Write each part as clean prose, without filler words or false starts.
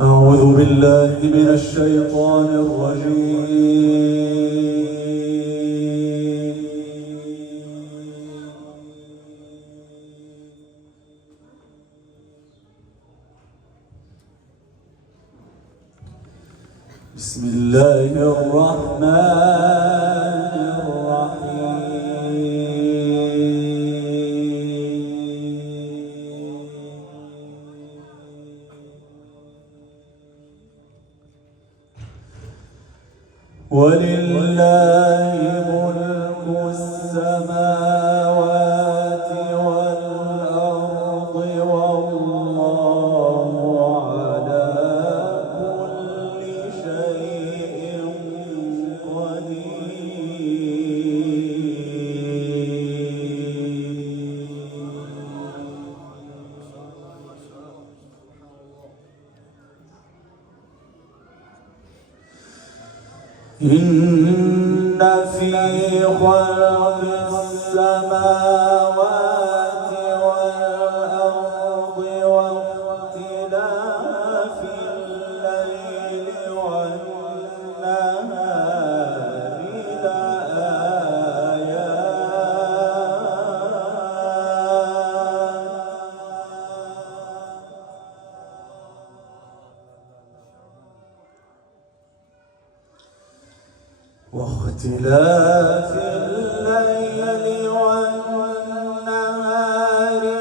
أعوذ بالله من الشيطان الرجيم. بسم الله الرحمن الرحيم. ولله ملك السماوات والأرض والله على كل شيء إن في خلق السماوات والأرض واختلاف الليل والنهار واختلاف الليل والنهار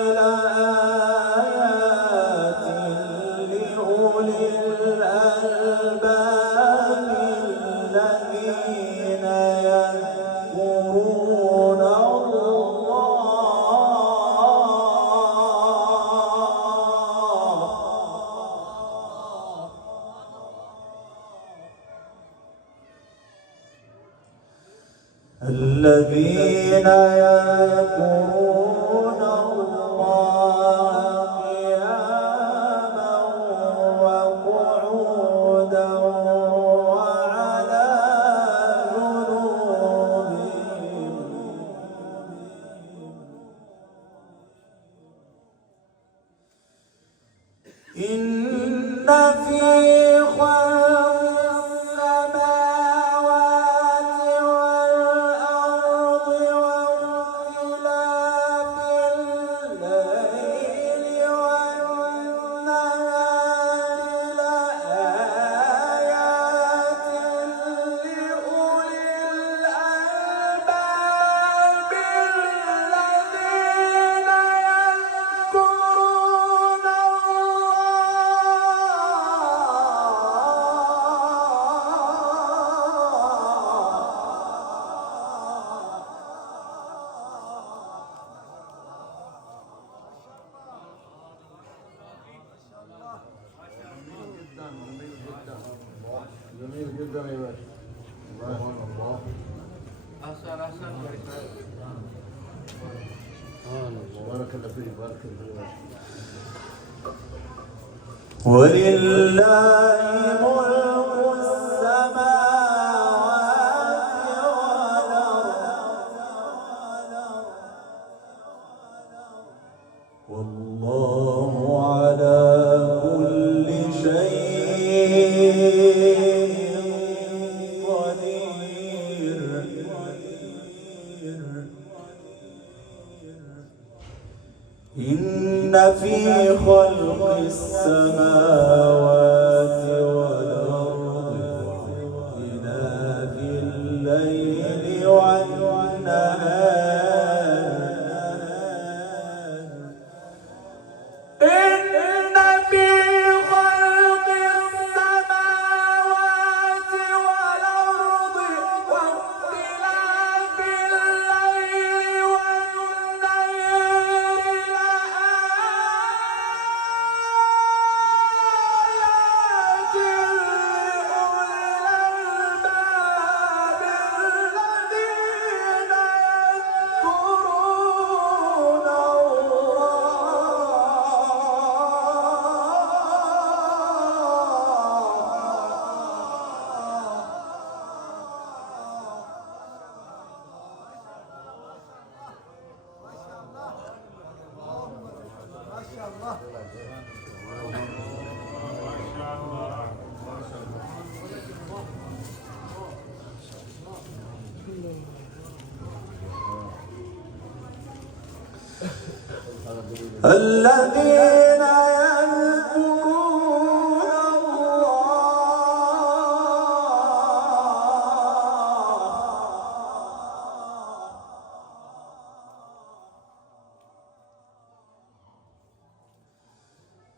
لآيات لأولي الألباب الذين يذكرون الذين يذكرون الله قياما وقعودا وعلى جنوبهم إن في جميل جدا يا باشا. الله الله. أحسن بارك الله فيك بارك الله فيك. ولله ملك السماوات والأرض والله على كل شيء إن في خلق السماوات والأرض واختلاف الليل والنهار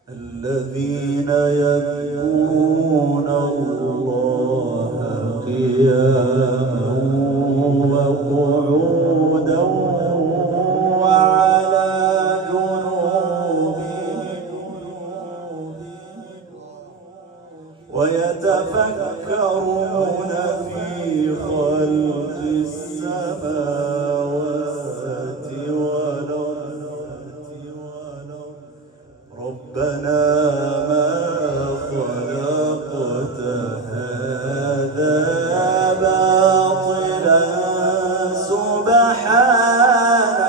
الذين يذكرون الله قياما وقعودا وعلى جنوبهم ويتفكرون في خلق السماوات والأرض ربنا ما خلقت هذا باطلا سبحانك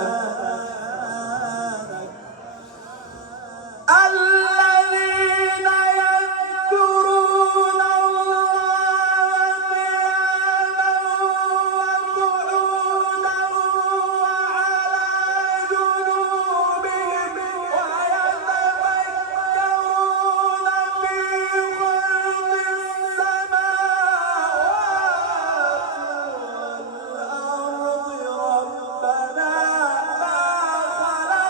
الذين يذكرون الله قياما وقعودا وعلى جنوبهم ويتفكرون في خلق السماوات والأرض ربنا ما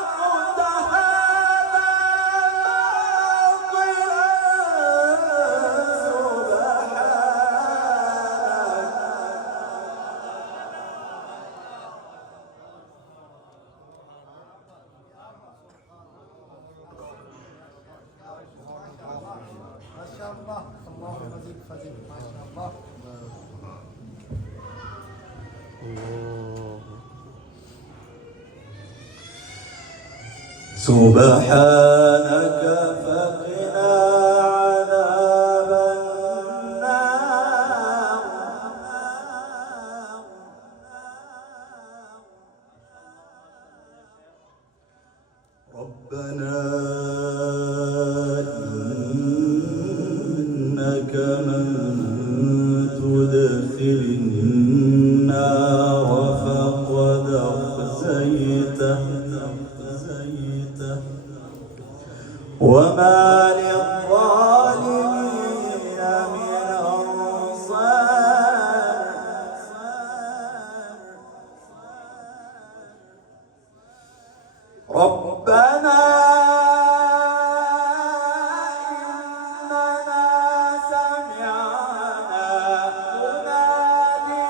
خلقت هذا ما شاء الله الله فزيد فزيد ما شاء الله سبحانك فقنا عذاب النار ربنا إنك من تدخل النار فقد أخزيته وما للظالمين من أنصار ربنا إننا سمعنا مناديا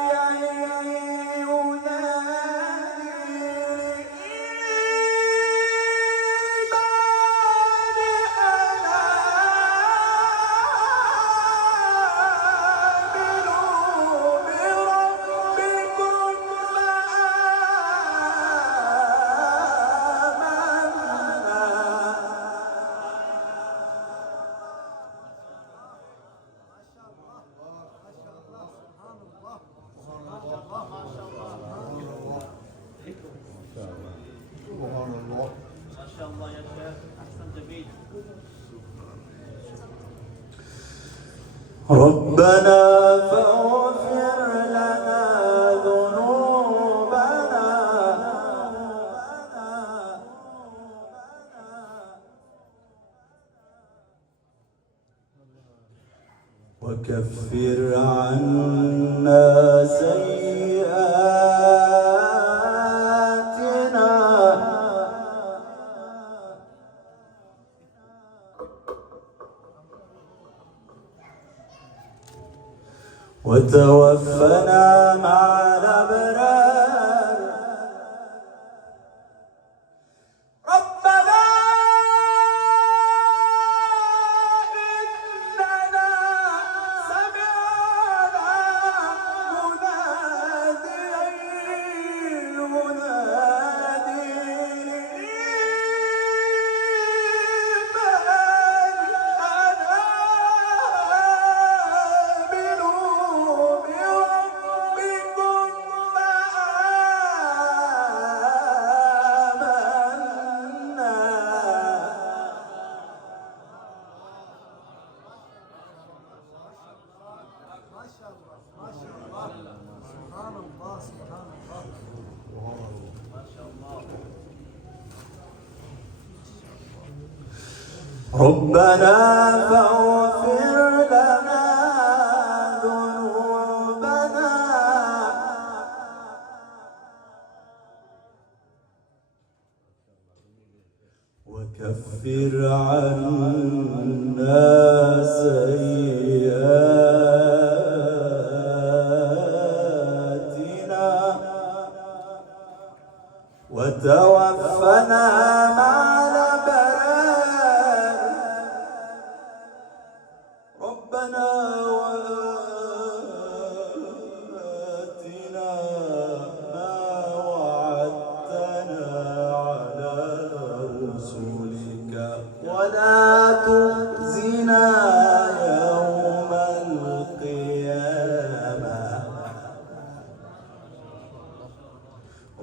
ما شاء الله يا شيخ احسن جميل. ربنا فاغفر لنا ذنوبنا وكفر عنا سيئاتنا وتوفنا مع الأبرار ربنا إننا سمعنا مناديا ينادي للإيمان أن آمنوا بربكم ربنا فاغفر لنا ذنوبنا وكفر عنا سيئاتنا وتوفنا مع الأبرار ربنا وآتنا ما وعدتنا على رسلك ولا تخزنا يوم القيامة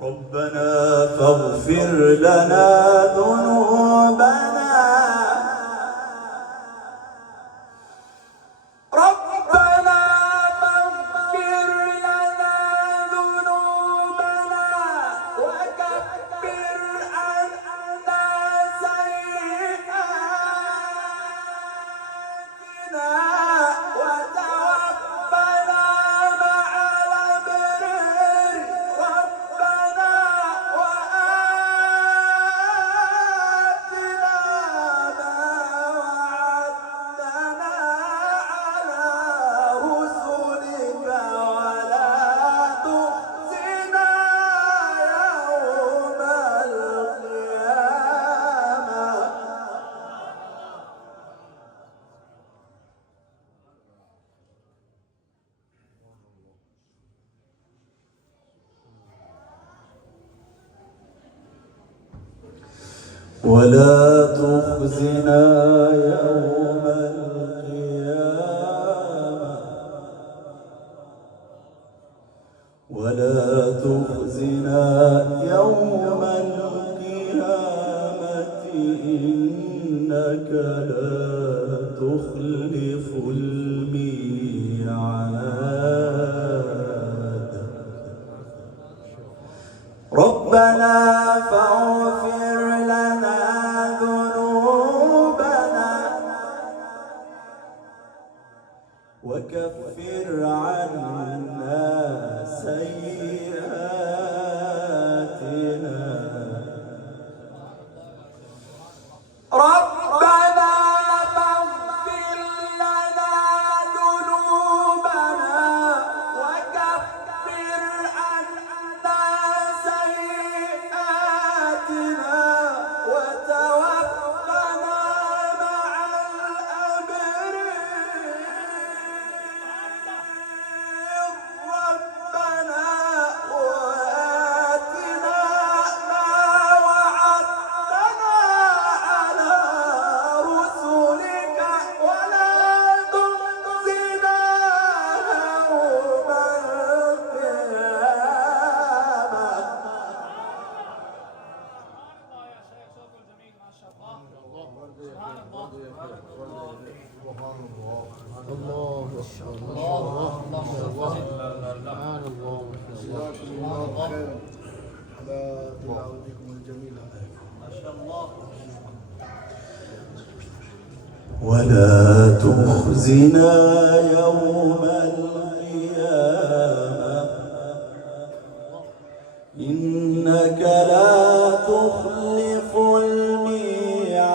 ربنا فاغفر لنا ذنوبنا ربنا فاغفر لنا ذنوبنا وكفر عنا سيئاتنا وتوفنا مع الأبرار ربنا وآتنا ما وعدتنا على رسلك ولا تخزنا يوم القيامة ولا تخزنا يوم القيامة ولا تخزنا يوم القيامة إنك لا تخلف الميعاد ربنا فاغفر لنا ذنوبنا وكفر عنا سيئاتنا ربنا فاغفر لنا ذنوبنا وكفر عنا سيئاتنا وتوفنا مع الأبرار ربنا وآتنا ما وعدتنا على رسلك ولا تخزنا يوم الله أكبر سبحان الله جزاكم الله خيرا على تلاوتكم الجميلة. ما شاء الله. ولا تخزنا يوم القيامة إنك لا تخلف الميعاد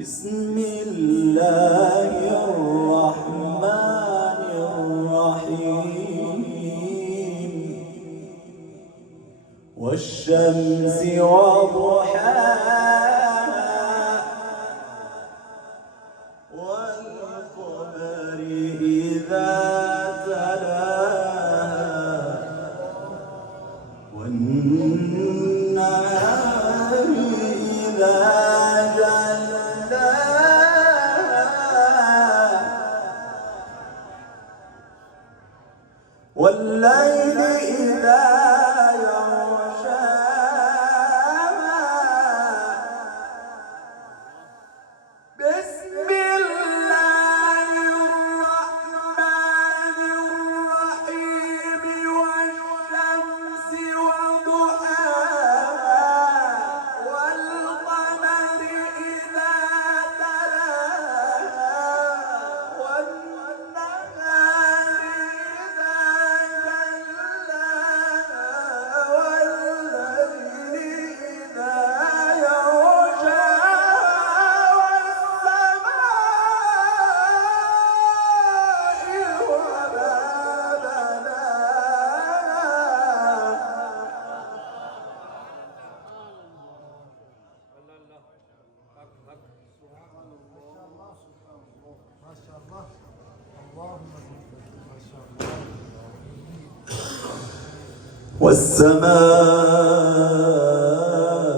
بسم الله الرحمن الرحيم والشمس وضحاها والقمر إذا تلاها والنهار إذا جلاها والليل إذا يغشاها بسم الله الرحمن الرحيم والشمس وضحاها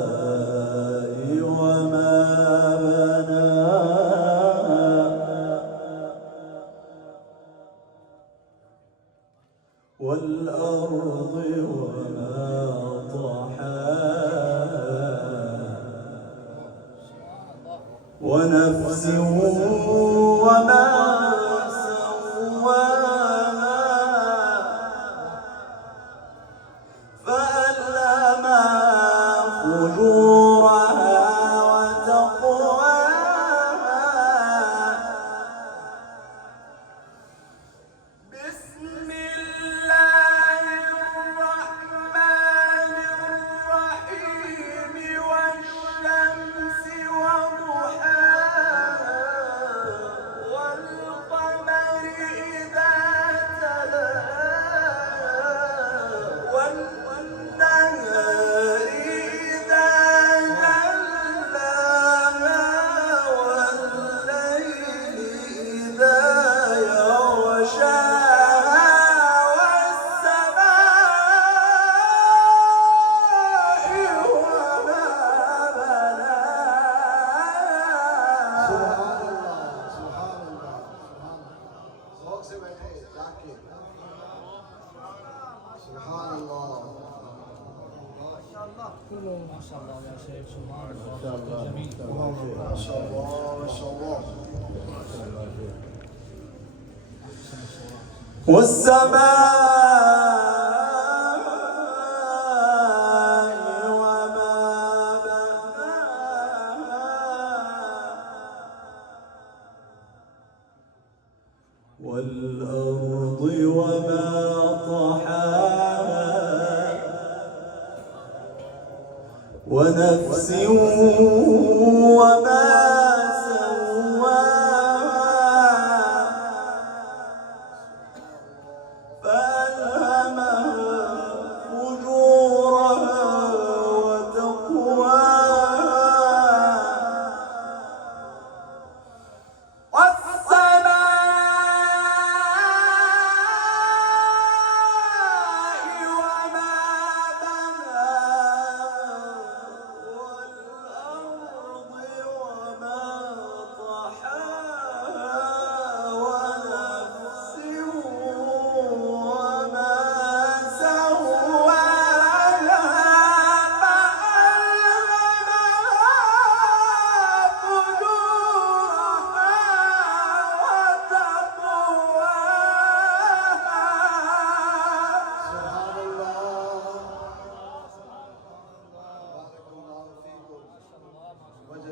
والسماء وما بناها والأرض وما طحاها ونفس وما سواها فألهمها فجورها وتقواها بسم الله الرحمن الرحيم والشمس وضحاها والقمر إذا تلاها والنهار إذا جلاها والليل إذا يغشاها والسماء وما بناها سبحان الله ما شاء الله يا شيخ سبحان الله ما شاء الله جميل ما شاء الله ما شاء الله والسماء وما بناها والأرض وما طحاها ونفس